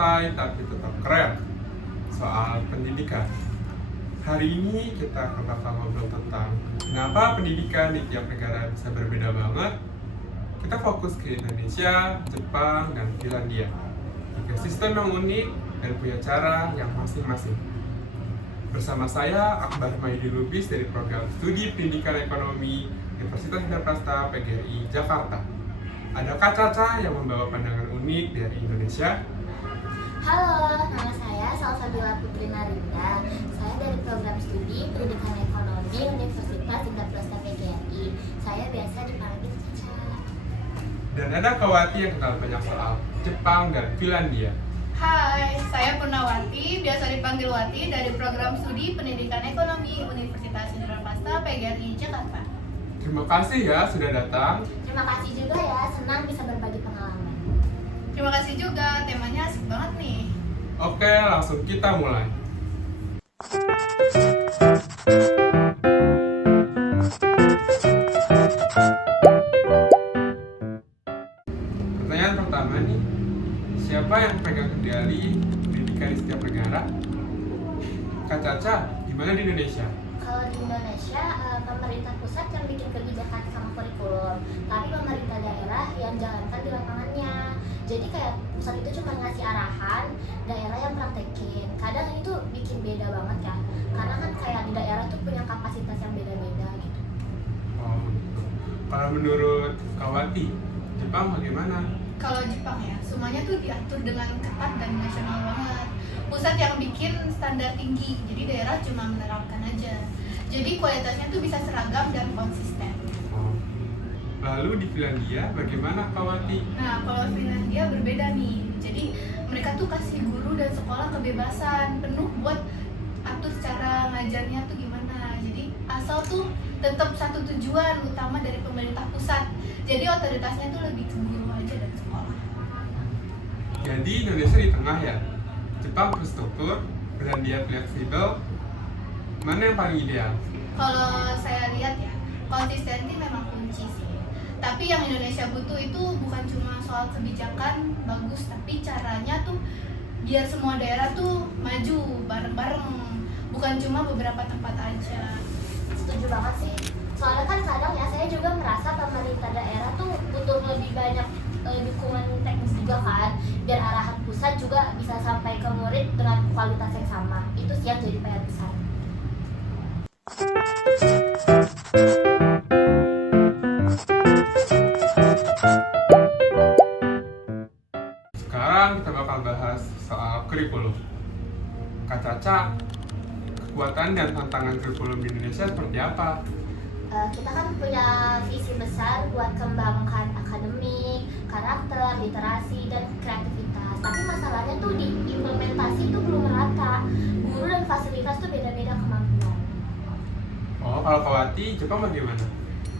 santai tapi tetap keren. Soal pendidikan. Hari ini kita bakal ngobrol tentang kenapa pendidikan di tiap negara bisa berbeda banget. Kita fokus ke Indonesia, Jepang, dan Finlandia. Tiga sistem yang unik dan punya cara yang masing-masing. Bersama saya, Akbar Maidi Lubis dari Program Studi Pendidikan Ekonomi Universitas Indraprasta PGRI Jakarta. Ada Kak Caca yang membawa pandangan unik dari Indonesia. Halo, nama saya Salsabila Putri Marinda. Saya dari Program Studi Pendidikan Ekonomi Universitas Indraprasta PGRI. Saya biasa dipanggil Caca. Dan ada Kawati yang kenal banyak soal Jepang dan Finlandia. Hai, saya Purnawati, biasa dipanggil Wati dari Program Studi Pendidikan Ekonomi Universitas Indraprasta PGRI Jakarta. Terima kasih ya sudah datang. Terima kasih juga ya, senang bisa berbagi pengalaman. Terima kasih juga, temanya asik banget nih. Oke, langsung kita mulai. Pertanyaan pertama nih, siapa yang pegang kendali pendidikan di setiap negara? Kak Caca, gimana di Indonesia? Kalau di Indonesia, pemerintah pusat yang bikin kebijakan sama kurikulum, tapi pemerintah daerah yang jalankan di lapangannya. Jadi kayak pusat itu cuma ngasih arahan, daerah yang praktekin. Kadang itu bikin beda banget ya, karena kan kayak di daerah tuh punya kapasitas yang beda-beda gitu. Oh, gitu. Kalau menurut Kawati, Jepang bagaimana? Kalau Jepang ya, semuanya tuh diatur dengan ketat dan nasional banget. Pusat yang bikin standar tinggi, jadi daerah cuma menerapkan aja. Jadi kualitasnya tuh bisa seragam dan konsisten. Oh. Lalu di Finlandia bagaimana Kawati? Nah, kalau Finlandia berbeda nih. Jadi mereka tuh kasih guru dan sekolah kebebasan penuh buat atur cara ngajarnya tuh gimana. Jadi asal tuh tetap satu tujuan utama dari pemerintah pusat. Jadi otoritasnya tuh lebih ke guru aja dan sekolah. Jadi Indonesia di tengah ya? Jepang terstruktur, Finlandia fleksibel. Mana yang paling ideal? Kalau saya lihat ya, konsistensi memang kunci sih. Tapi yang Indonesia butuh itu bukan cuma soal kebijakan bagus, tapi caranya tuh biar semua daerah tuh maju bareng-bareng, bukan cuma beberapa tempat aja. Setuju banget sih. Soalnya kan kadang ya saya juga merasa pemerintah daerah tuh butuh lebih banyak dukungan teknis juga kan, biar arahan pusat juga bisa sampai ke murid dengan kualitas yang sama. Itu sih yang jadi PR besar. Sekarang kita bakal bahas soal kurikulum. Kak Caca, kekuatan dan tantangan kurikulum di Indonesia seperti apa? Kita kan punya visi besar buat kembangkan akademik, karakter, literasi, dan kreativitas. Tapi masalahnya tuh di implementasi tuh belum merata. Guru dan fasilitas tuh beda-beda kemampuan. Oh, kalau Kawati, Jepang bagaimana?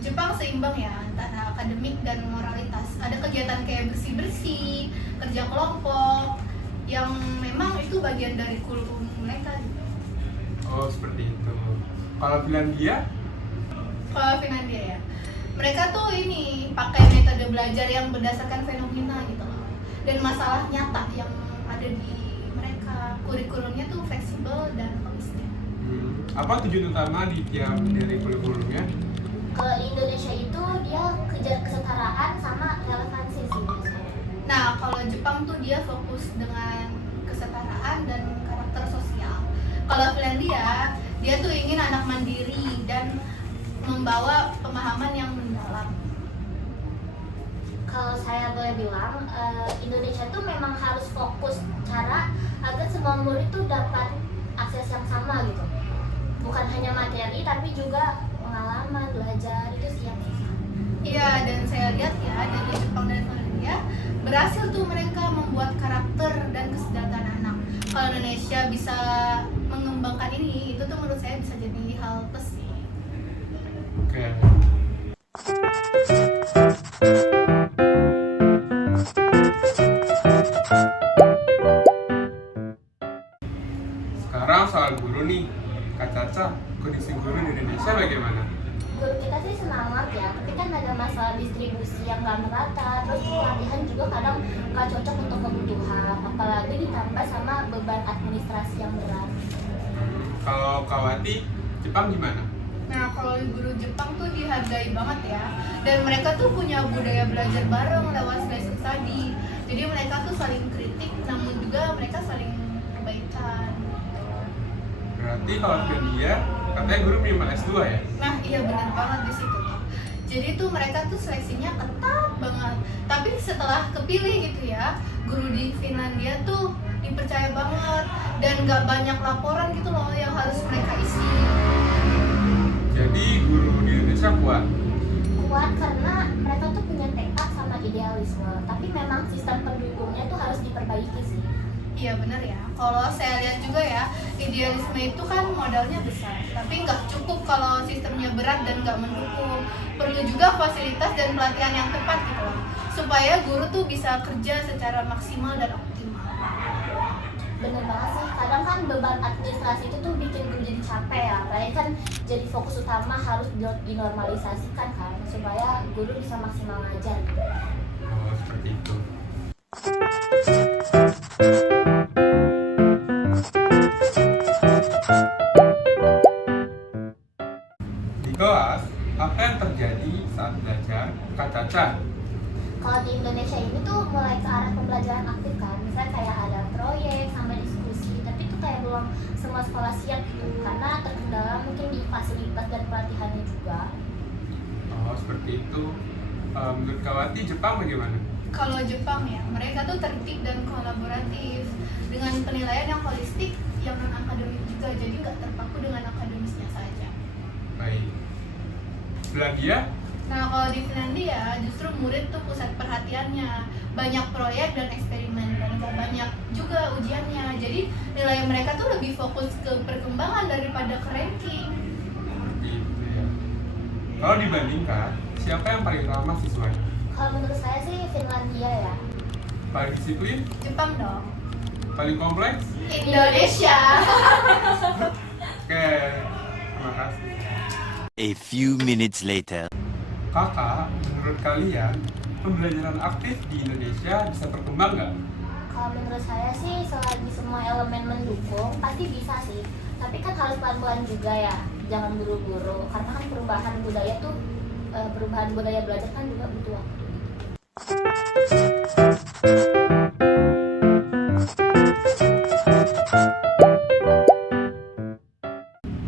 Jepang seimbang ya antara akademik dan moralitas. Ada kegiatan kayak bersih-bersih, kerja kelompok, yang memang itu bagian dari kurikulum mereka gitu. Oh, seperti itu. Kalau Finlandia? Kalau Finlandia ya, mereka tuh ini pakai metode belajar yang berdasarkan fenomena gitu loh. Dan masalah nyata yang ada di mereka. Kurikulumnya tuh fleksibel dan holistik. Apa tujuan utama di tiap dari kurikulumnya? Kalau di Indonesia itu dia kejar kesetaraan sama relevansi sih biasanya. Nah, kalau Jepang tuh dia fokus dengan kesetaraan dan karakter sosial. Kalau Finlandia, dia tuh ingin anak mandiri dan membawa pemahaman yang mendalam. Kalau saya boleh bilang, Indonesia tuh memang harus fokus cara agar semua murid tuh dapat akses yang sama gitu. Bukan hanya materi, tapi juga pengalaman, belajar, itu sih yang susah. Iya, dan saya lihat ya dari Jepang dan Finlandia berhasil tuh mereka membuat karakter dan kesejahteraan anak. Kalau Indonesia bisa mengembangkan ini, itu tuh menurut saya bisa jadi hal plus sih. Oke. Sekarang soal guru nih, Kak Caca, kondisi guru di Indonesia bagaimana? Guru kita sih semangat ya, tapi kan ada masalah distribusi yang nggak merata, terus pelatihan juga kadang nggak cocok untuk kebutuhan, apalagi ditambah sama beban administrasi yang berat. Kalau Kawati, Jepang gimana? Nah, kalau guru Jepang tuh dihargai banget ya. Dan mereka tuh punya budaya belajar bareng lewat lesson study. Jadi mereka tuh saling kritik, namun juga mereka saling perbaikan. Berarti kalau Finlandia, katanya guru minimal S2 ya? Nah, iya benar banget di situ tuh. Jadi tuh mereka tuh seleksinya ketat banget. Tapi setelah kepilih gitu ya, guru di Finlandia tuh dipercaya banget dan nggak banyak laporan gitu loh yang harus mereka isi. Jadi guru di Indonesia kuat. Kuat karena mereka tuh punya tekad sama idealisme, tapi memang sistem pendukungnya tuh harus diperbaiki sih. Iya benar ya. Kalau saya lihat juga ya, idealisme itu kan modalnya besar, tapi nggak cukup kalau sistemnya berat dan nggak mendukung. Perlu juga fasilitas dan pelatihan yang tepat gitu loh, supaya guru tuh bisa kerja secara maksimal dan optimal. Bener banget sih, kadang kan beban administrasi itu tuh bikin guru jadi capek ya, apalagi kan jadi fokus utama harus dinormalisasikan kan, supaya guru bisa maksimal ngajar. Oh, seperti itu. Di kelas, apa yang terjadi saat belajar? Kak Caca, Kalau di Indonesia ini tuh mulai ke arah pembelajaran aktif kan, misalnya kayak ada proyek sama diskusi, tapi itu kayak belum semua sekolah siap gitu, karena terkendala mungkin di fasilitas dan pelatihannya juga. oh seperti itu. Menurut Kawati, Jepang bagaimana? Kalau Jepang ya, mereka tuh tertib dan kolaboratif dengan penilaian yang holistik, yang non akademik juga, jadi nggak terpaku dengan akademisnya saja. Baik. Finlandia? Nah, kalau di Finlandia justru murid tuh pusat perhatiannya, banyak proyek dan eksperimen dan nggak banyak juga ujiannya. Jadi nilai mereka tuh lebih fokus ke perkembangan daripada ke ranking. Seperti itu ya. Kalau dibandingkan, siapa yang paling ramah siswanya? Kalau menurut saya sih Finlandia ya. Paling disiplin? Jepang dong. Paling kompleks? Indonesia. Oke, terima kasih. A few minutes later. Kakak, menurut kalian, pembelajaran aktif di Indonesia bisa berkembang nggak? Kalau menurut saya sih selagi semua elemen mendukung pasti bisa sih. Tapi kan harus pelan-pelan juga ya, jangan buru-buru. Karena kan perubahan budaya belajar kan juga butuh waktu.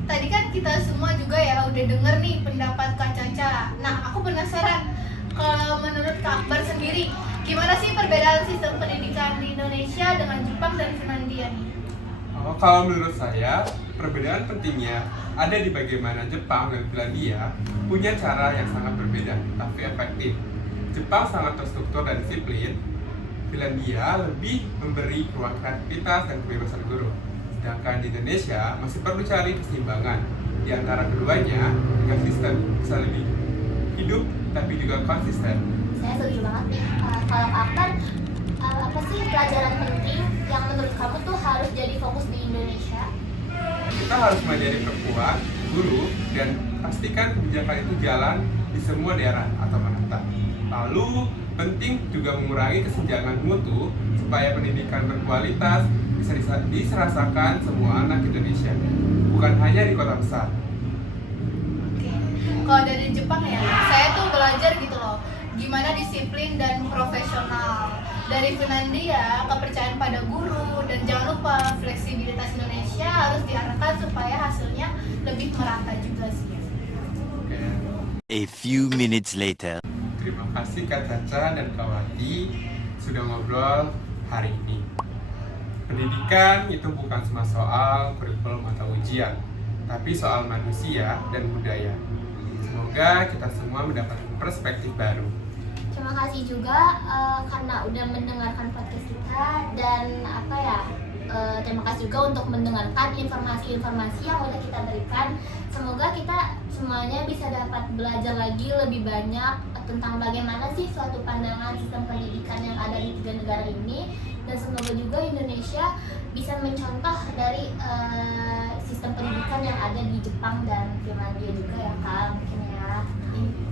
Tadi kan kita semua juga ya udah denger nih pendapat Kak Caca. Nah, aku penasaran kalau menurut Kak Akbar sendiri, gimana sih perbedaan sistem pendidikan di Indonesia dengan Jepang dan Finlandia nih? Oh, kalau menurut saya, perbedaan pentingnya ada di bagaimana Jepang dan Finlandia punya cara yang sangat berbeda, tapi efektif. Jepang sangat terstruktur dan disiplin, Finlandia lebih memberi ruang kreativitas dan kebebasan guru. Sedangkan di Indonesia masih perlu cari keseimbangan di antara keduanya agar sistem bisa lebih hidup tapi juga konsisten. Saya setuju banget nih. Kalau Akbar, apa sih pelajaran penting yang menurut kamu tuh harus jadi fokus di Indonesia? Kita harus mengajari perempuan, guru, dan pastikan kebijakan itu jalan di semua daerah atau menata. Lalu, penting juga mengurangi kesenjangan mutu supaya pendidikan berkualitas bisa dirasakan semua anak Indonesia, bukan hanya di kota besar. Oke. Kalau dari Jepang ya, saya tuh belajar gitu loh, gimana disiplin dan profesional. Dari Finlandia, kepercayaan pada guru, dan jangan lupa fleksibilitas Indonesia harus diarahkan supaya hasilnya lebih merata juga sih. Oke. A few minutes later. Terima kasih Kak Caca dan Kak Wati sudah ngobrol hari ini. Pendidikan itu bukan cuma soal kurikulum atau ujian, tapi soal manusia dan budaya. Semoga kita semua mendapatkan perspektif baru. Terima kasih juga karena udah mendengarkan podcast kita dan terima kasih juga untuk mendengarkan informasi-informasi yang udah kita berikan. Semoga kita semuanya bisa dapat belajar lagi lebih banyak tentang bagaimana sih suatu pandangan sistem pendidikan yang ada di 3 negara ini, dan semoga juga Indonesia bisa mencontoh dari sistem pendidikan yang ada di Jepang dan Finlandia juga ya Kak, mungkin ya.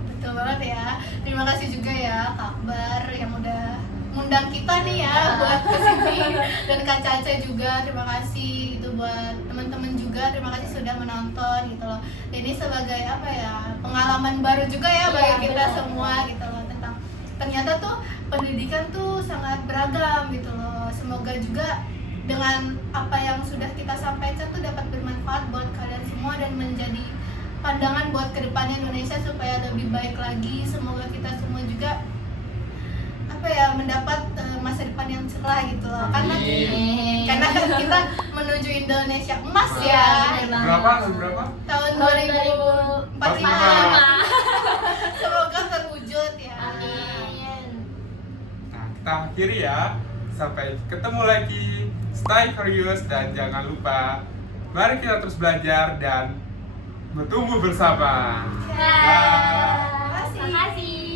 Betul banget ya. Terima kasih juga ya Kak Akbar yang udah ngundang kita nih ya buat kesini, dan Kak Caca juga terima kasih gitu, buat teman-teman juga terima kasih sudah menonton gitu loh. Ini sebagai apa ya, pengalaman baru juga ya bagi Iya, kita benar. semua gitu loh, tentang ternyata tuh pendidikan tuh sangat beragam gitu loh. Semoga juga dengan apa yang sudah kita sampaikan tuh dapat bermanfaat buat kalian semua dan menjadi pandangan buat kedepannya Indonesia supaya lebih baik lagi. Semoga kita semua juga apa ya, mendapat masa depan yang cerah gitu loh. Karena Amin. kan kita menuju Indonesia emas Iya, ya. benar Berapa? Berapa? Tahun 2045. Semoga terwujud ya. Amin. Nah, kita akhiri ya. Sampai ketemu lagi. Stay curious dan jangan lupa, mari kita terus belajar dan bertumbuh bersama. Terima Terima kasih.